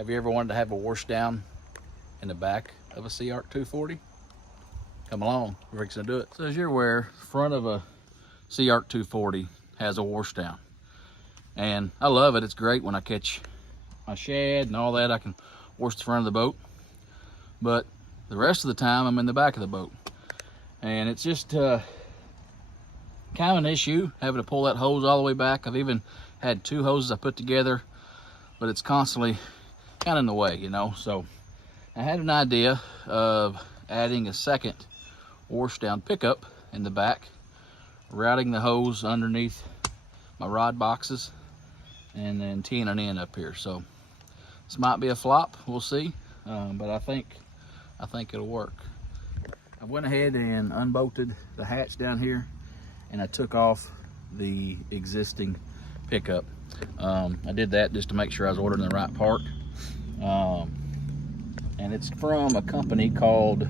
Have you ever wanted to have a washdown in the back of a SeaArk 240? Come along, we're fixing to do it. So as you're aware, front of a SeaArk 240 has a washdown. And I love it, it's great when I catch my shad and all that, I can wash the front of the boat. But the rest of the time I'm in the back of the boat. And it's just kind of an issue having to pull that hose all the way back. I've even had two hoses I put together, but it's constantly kind of in the way, you know. So I had an idea of adding a second washdown pickup in the back, routing the hose underneath my rod boxes, and then teeing it in up here. So this might be a flop, we'll see, but I think it'll work. I went ahead and unbolted the hatch down here, and I took off the existing pickup. I did that just to make sure I was ordering the right part. And it's from a company called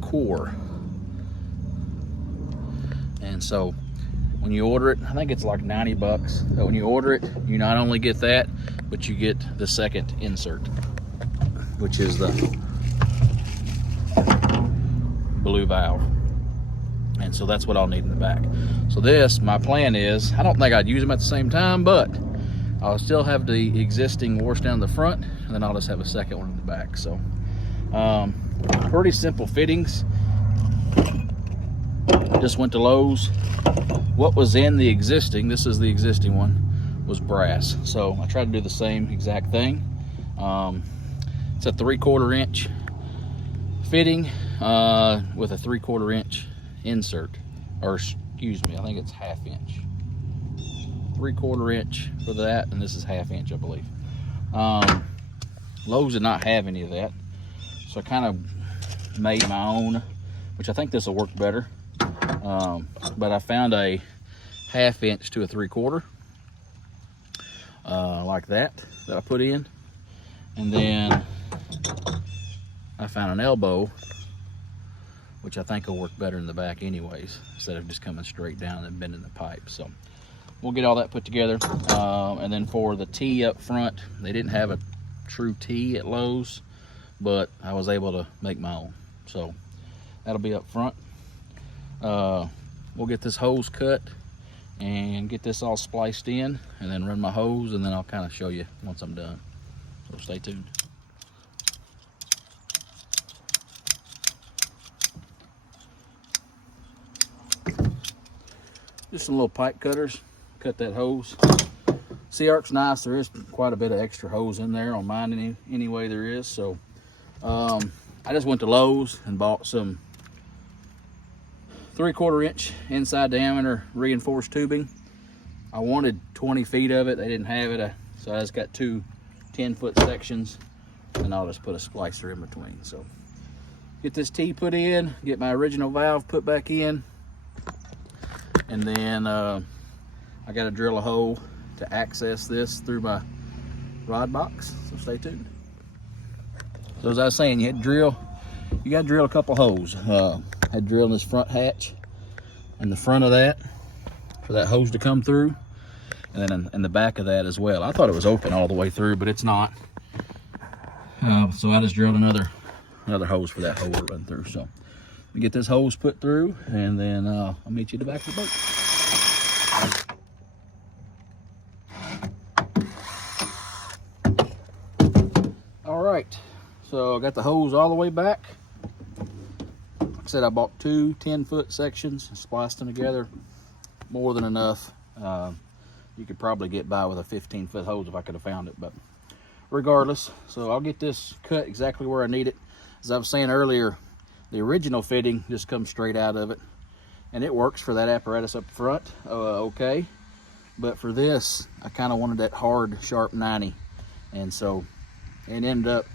Core. And so when you order it, I think it's like 90 bucks. So when you order it, you not only get that, but you get the second insert, which is the blue valve. And so that's what I'll need in the back. So this, my plan is, I don't think I'd use them at the same time, but I'll still have the existing washdown in the front, and then I'll just have a second one in the back. So pretty simple fittings. Just went to Lowe's. What was in the existing, this is the existing one, was brass. So I tried to do the same exact thing. It's a 3/4 inch fitting with a 3/4 inch insert, or excuse me, I think it's 1/2 inch. 3/4 inch for that, and this is 1/2 inch, I believe. Lowe's did not have any of that, so I kind of made my own, which I think this will work better. But I found a 1/2 inch to a 3/4 like that I put in, and then I found an elbow, which I think will work better in the back anyways, instead of just coming straight down and bending the pipe. So we'll get all that put together. And then for the tee up front, they didn't have a true tee at Lowe's, but I was able to make my own. So that'll be up front. We'll get this hose cut and get this all spliced in, and then run my hose, and then I'll kind of show you once I'm done. So stay tuned. Just some little pipe cutters, cut that hose. SeaArk's nice, there is quite a bit of extra hose in there on mine anyway there is. So I just went to Lowe's and bought some 3/4 inch inside diameter reinforced tubing. I wanted 20 feet of it, they didn't have it, so I just got two 10-foot sections, and I'll just put a splicer in between. So get this tee put in, get my original valve put back in, and then I got to drill a hole to access this through my rod box. So stay tuned. So as I was saying, you got to drill a couple holes. I had drilled this front hatch and the front of that for that hose to come through, and then in the back of that as well. I thought it was open all the way through, but it's not. So I just drilled another hose for that hole to run through. So we get this hose put through, and then I'll meet you at the back of the boat. All right, so I got the hose all the way back. Like I said, I bought two 10-foot sections, spliced them together, more than enough. You could probably get by with a 15-foot hose if I could have found it, but regardless. So I'll get this cut exactly where I need it. As I was saying earlier, the original fitting just comes straight out of it, and it works for that apparatus up front, okay. But for this, I kind of wanted that hard, sharp 90, and so it ended up,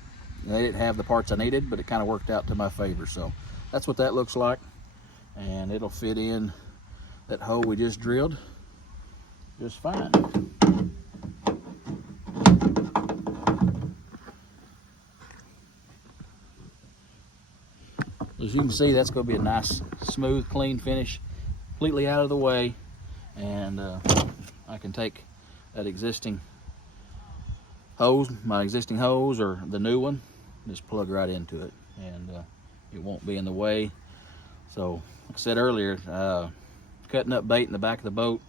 they didn't have the parts I needed, but it kind of worked out to my favor. So that's what that looks like, and it'll fit in that hole we just drilled just fine. As you can see, that's going to be a nice, smooth, clean finish, completely out of the way, and I can take that existing hose, my existing hose or the new one, just plug right into it, and it won't be in the way. So like I said earlier, cutting up bait in the back of the boat,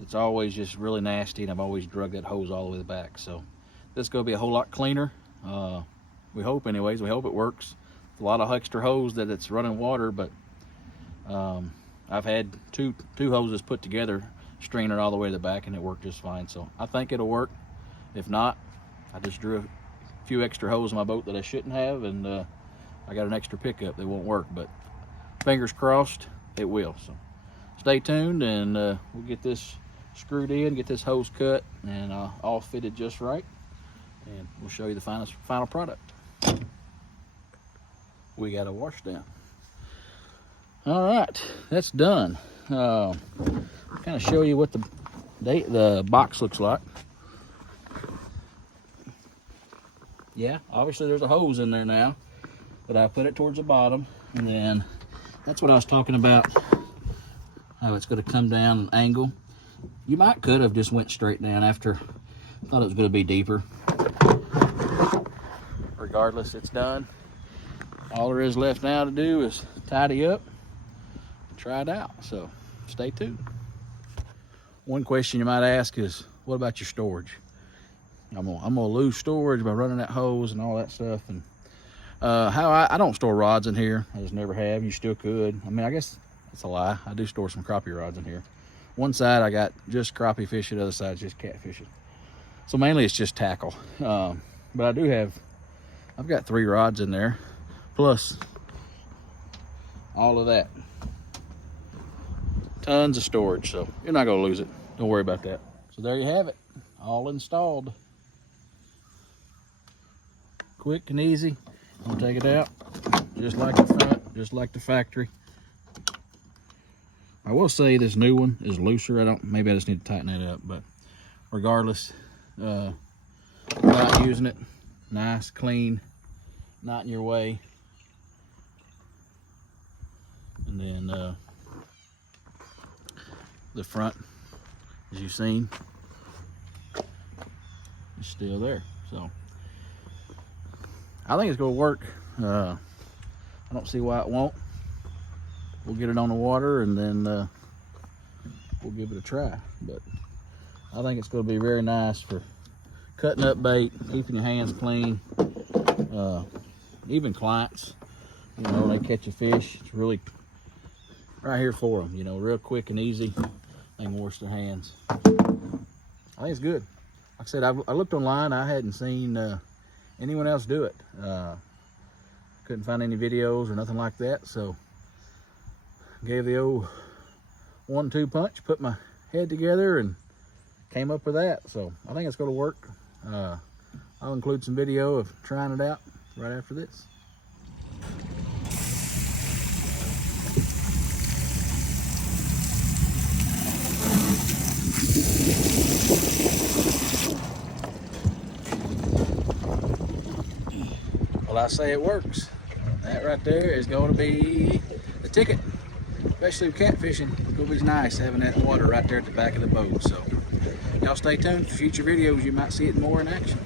it's always just really nasty, and I've always drug that hose all the way to the back. So this is going to be a whole lot cleaner. We hope anyways, we hope it works. It's a lot of extra hose that it's running water, but I've had two hoses put together, stringing it all the way to the back, and it worked just fine. So I think it'll work. If not, I just drew a few extra hoses in my boat that I shouldn't have, and I got an extra pickup that won't work, but fingers crossed it will. So stay tuned, and we'll get this screwed in, get this hose cut, and all fitted just right, and we'll show you the final product. We got a washdown. All right, that's done. Kind of show you what the box looks like. Yeah, obviously there's a hose in there now, but I put it towards the bottom, and then that's what I was talking about, how it's going to come down an angle. You could have just went straight down after I thought it was going to be deeper. Regardless, it's done. All there is left now to do is tidy up, try it out. So stay tuned. One question you might ask is, what about your storage? I'm gonna lose storage by running that hose and all that stuff. And I don't store rods in here. I just never have. You still could. I mean, I guess that's a lie. I do store some crappie rods in here. One side I got just crappie fishing, the other side is just catfishing. So mainly it's just tackle. But I've got 3 rods in there, plus all of that. Tons of storage, so you're not gonna lose it. Don't worry about that. So there you have it, all installed. Quick and easy. I'm gonna take it out, just like the front, just like the factory. I will say this new one is looser. Maybe I just need to tighten that up, but regardless, not using it. Nice, clean, not in your way. And then the front, as you've seen, is still there. So I think it's going to work. I don't see why it won't. We'll get it on the water, and then we'll give it a try. But I think it's going to be very nice for cutting up bait, keeping your hands clean. Even clients, they catch a fish, it's really right here for them, real quick and easy. They can wash their hands. I think it's good. Like I said, I looked online. I hadn't seen anyone else do it. Couldn't find any videos or nothing like that, so gave the old 1-2 punch, put my head together, and came up with that. So I think it's going to work. I'll include some video of trying it out right after this. Well, I say it works. That right there is going to be the ticket. Especially with catfishing, it's going to be nice having that water right there at the back of the boat. So y'all stay tuned for future videos. You might see it more in action.